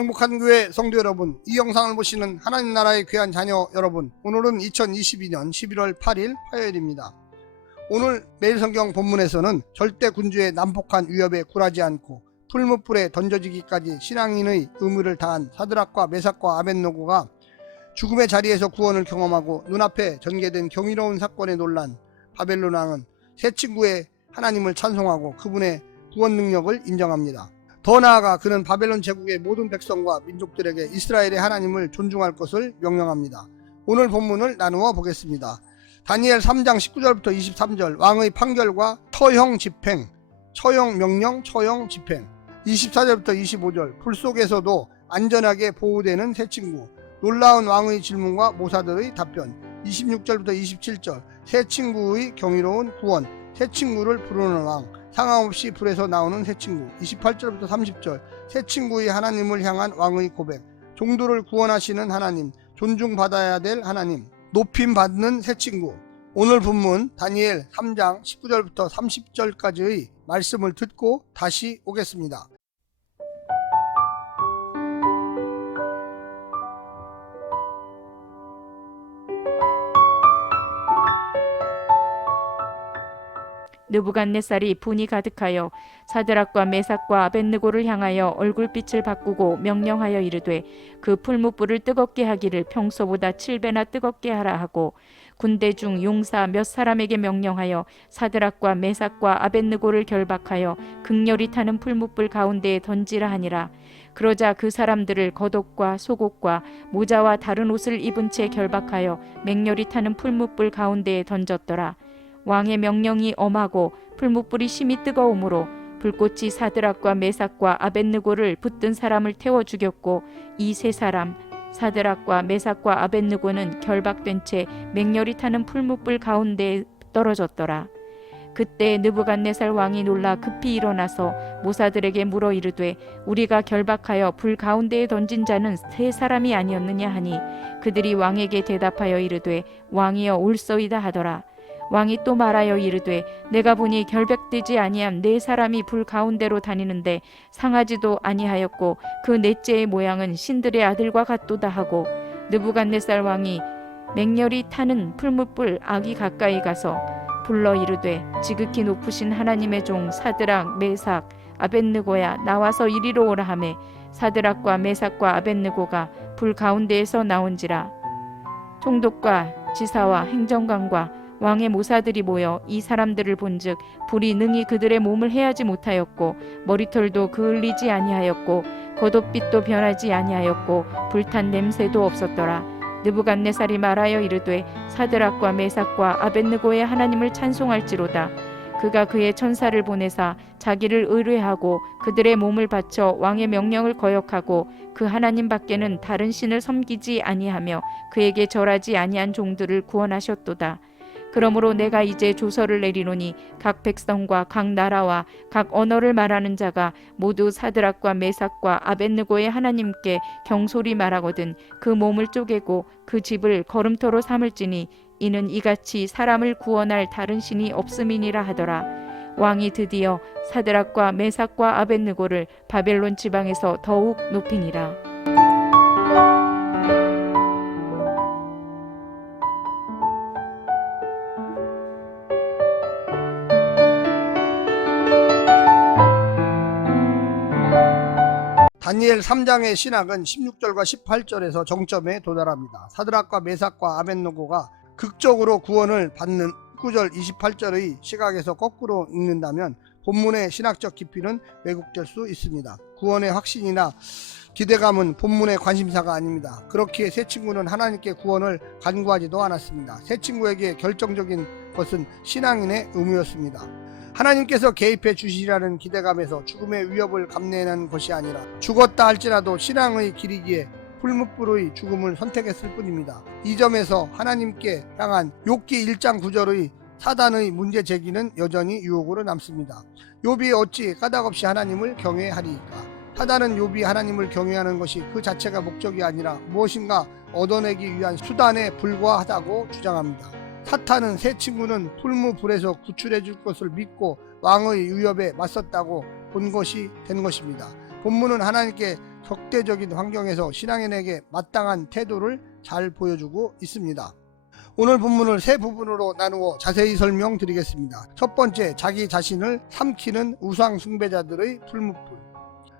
행복한 교회 성도 여러분, 이 영상을 보시는 하나님 나라의 귀한 자녀 여러분, 오늘은 2022년 11월 8일 화요일입니다. 오늘 매일성경 본문에서는 절대 군주의 난폭한 위협에 굴하지 않고 풀무불에 던져지기까지 신앙인의 의무를 다한 사드락과 메삭과 아벳느고가 죽음의 자리에서 구원을 경험하고 눈앞에 전개된 경이로운 사건에 놀란 바벨론 왕은 세 친구의 하나님을 찬송하고 그분의 구원 능력을 인정합니다. 더 나아가 그는 바벨론 제국의 모든 백성과 민족들에게 이스라엘의 하나님을 존중할 것을 명령합니다. 오늘 본문을 나누어 보겠습니다. 다니엘 3장 19절부터 23절, 왕의 판결과 처형 집행, 처형 명령, 처형 집행. 24절부터 25절, 불 속에서도 안전하게 보호되는 세 친구, 놀라운 왕의 질문과 모사들의 답변. 26절부터 27절, 세 친구의 경이로운 구원, 세 친구를 부르는 왕, 상함없이 불에서 나오는 새 친구. 28절부터 30절, 새 친구의 하나님을 향한 왕의 고백, 종들을 구원하시는 하나님, 존중받아야 될 하나님, 높임받는 새 친구. 오늘 본문 다니엘 3장 19절부터 30절까지의 말씀을 듣고 다시 오겠습니다. 느부갓네살이 분이 가득하여 사드락과 메삭과 아벳느고를 향하여 얼굴빛을 바꾸고 명령하여 이르되 그 풀무불을 뜨겁게 하기를 평소보다 7배나 뜨겁게 하라 하고 군대 중 용사 몇 사람에게 명령하여 사드락과 메삭과 아벳느고를 결박하여 극렬히 타는 풀무불 가운데에 던지라 하니라. 그러자 그 사람들을 겉옷과 속옷과 모자와 다른 옷을 입은 채 결박하여 맹렬히 타는 풀무불 가운데에 던졌더라. 왕의 명령이 엄하고 풀무불이 심히 뜨거우므로 불꽃이 사드락과 메삭과 아벳느고를 붙든 사람을 태워 죽였고 이 세 사람 사드락과 메삭과 아벳느고는 결박된 채 맹렬히 타는 풀무불 가운데에 떨어졌더라. 그때 느부갓네살 왕이 놀라 급히 일어나서 모사들에게 물어 이르되 우리가 결박하여 불 가운데에 던진 자는 세 사람이 아니었느냐 하니 그들이 왕에게 대답하여 이르되 왕이여 올소이다 하더라. 왕이 또 말하여 이르되 내가 보니 결박되지 아니한 네 사람이 불 가운데로 다니는데 상하지도 아니하였고 그 넷째의 모양은 신들의 아들과 같도다 하고 느부갓네살 왕이 맹렬히 타는 풀무불 악이 가까이 가서 불러 이르되 지극히 높으신 하나님의 종 사드락 메삭 아벳느고야 나와서 이리로 오라 하매 사드락과 메삭과 아벳느고가 불 가운데에서 나온지라. 총독과 지사와 행정관과 왕의 모사들이 모여 이 사람들을 본즉 불이 능히 그들의 몸을 해하지 못하였고 머리털도 그을리지 아니하였고 겉옷빛도 변하지 아니하였고 불탄 냄새도 없었더라. 느부갓네살이 말하여 이르되 사드락과 메삭과 아벳느고의 하나님을 찬송할지로다. 그가 그의 천사를 보내사 자기를 의뢰하고 그들의 몸을 바쳐 왕의 명령을 거역하고 그 하나님 밖에는 다른 신을 섬기지 아니하며 그에게 절하지 아니한 종들을 구원하셨도다. 그러므로 내가 이제 조서를 내리노니 각 백성과 각 나라와 각 언어를 말하는 자가 모두 사드락과 메삭과 아벳느고의 하나님께 경솔히 말하거든 그 몸을 쪼개고 그 집을 거름토로 삼을지니 이는 이같이 사람을 구원할 다른 신이 없음이니라 하더라. 왕이 드디어 사드락과 메삭과 아벳느고를 바벨론 지방에서 더욱 높이니라. 다니엘 3장의 신학은 16절과 18절에서 정점에 도달합니다. 사드락과 메삭과 아벳느고가 극적으로 구원을 받는 19절 28절의 시각에서 거꾸로 읽는다면 본문의 신학적 깊이는 왜곡될 수 있습니다. 구원의 확신이나 기대감은 본문의 관심사가 아닙니다. 그렇기에 세 친구는 하나님께 구원을 간구하지도 않았습니다. 세 친구에게 결정적인 것은 신앙인의 의무였습니다. 하나님께서 개입해 주시라는 기대감에서 죽음의 위협을 감내하는 것이 아니라 죽었다 할지라도 신앙의 길이기에 풀무불의 죽음을 선택했을 뿐입니다. 이 점에서 하나님께 향한 욥기 1장 9절의 사단의 문제 제기는 여전히 유혹으로 남습니다. 욥이 어찌 까닭없이 하나님을 경외하리이까? 사단은 욥이 하나님을 경외하는 것이 그 자체가 목적이 아니라 무엇인가 얻어내기 위한 수단에 불과하다고 주장합니다. 사탄은 세 친구는 풀무불에서 구출해 줄 것을 믿고 왕의 위협에 맞섰다고 본 것이 된 것입니다. 본문은 하나님께 적대적인 환경에서 신앙인에게 마땅한 태도를 잘 보여주고 있습니다. 오늘 본문을 세 부분으로 나누어 자세히 설명드리겠습니다. 첫 번째, 자기 자신을 삼키는 우상 숭배자들의 풀무불.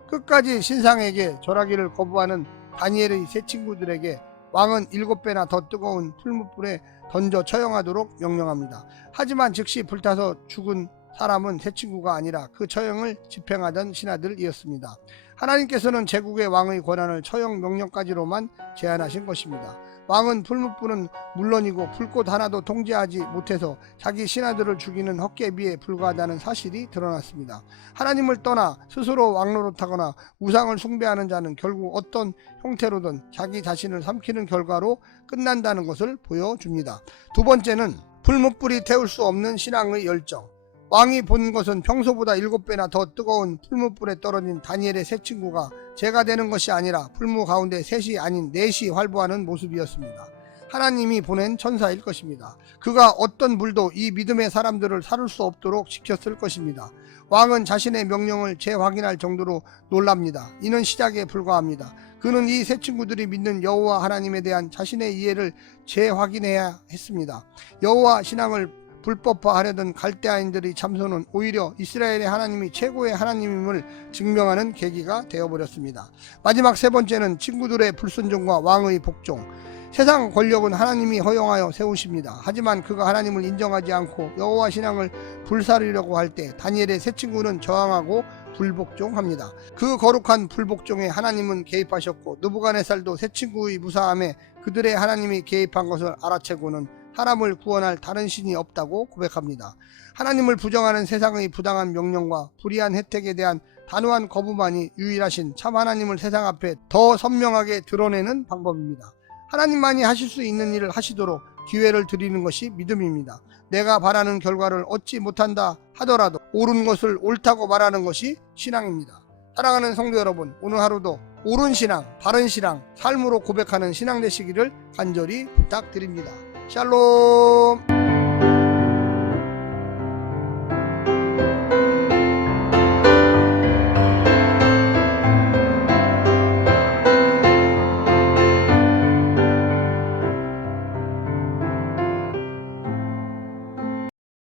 끝까지 신상에게 절하기를 거부하는 다니엘의 세 친구들에게 왕은 7배나 더 뜨거운 풀무불에 던져 처형하도록 명령합니다. 하지만 즉시 불타서 죽은 사람은 세 친구가 아니라 그 처형을 집행하던 신하들이었습니다. 하나님께서는 제국의 왕의 권한을 처형 명령까지로만 제한하신 것입니다. 왕은 풀무불은 물론이고 불꽃 하나도 통제하지 못해서 자기 신하들을 죽이는 헛개비에 불과하다는 사실이 드러났습니다. 하나님을 떠나 스스로 왕노릇하거나 우상을 숭배하는 자는 결국 어떤 형태로든 자기 자신을 삼키는 결과로 끝난다는 것을 보여줍니다. 두 번째는 풀무불이 태울 수 없는 신앙의 열정. 왕이 본 것은 평소보다 7배나 더 뜨거운 풀무불에 떨어진 다니엘의 세 친구가 죄가 되는 것이 아니라 풀무 가운데 셋이 아닌 넷이 활보하는 모습이었습니다. 하나님이 보낸 천사일 것입니다. 그가 어떤 불도 이 믿음의 사람들을 사를 수 없도록 지켰을 것입니다. 왕은 자신의 명령을 재확인할 정도로 놀랍니다. 이는 시작에 불과합니다. 그는 이 세 친구들이 믿는 여호와 하나님에 대한 자신의 이해를 재확인해야 했습니다. 여호와 신앙을 불법화하려던 갈대아인들의 참소는 오히려 이스라엘의 하나님이 최고의 하나님임을 증명하는 계기가 되어버렸습니다. 마지막 세 번째는 친구들의 불순종과 왕의 복종. 세상 권력은 하나님이 허용하여 세우십니다. 하지만 그가 하나님을 인정하지 않고 여호와 신앙을 불사르려고 할 때 다니엘의 세 친구는 저항하고 불복종합니다. 그 거룩한 불복종에 하나님은 개입하셨고 느부갓네살도 세 친구의 무사함에 그들의 하나님이 개입한 것을 알아채고는 사람을 구원할 다른 신이 없다고 고백합니다. 하나님을 부정하는 세상의 부당한 명령과 불의한 혜택에 대한 단호한 거부만이 유일하신 참 하나님을 세상 앞에 더 선명하게 드러내는 방법입니다. 하나님만이 하실 수 있는 일을 하시도록 기회를 드리는 것이 믿음입니다. 내가 바라는 결과를 얻지 못한다 하더라도 옳은 것을 옳다고 말하는 것이 신앙입니다. 사랑하는 성도 여러분, 오늘 하루도 옳은 신앙, 바른 신앙, 삶으로 고백하는 신앙 되시기를 간절히 부탁드립니다. 샬롬.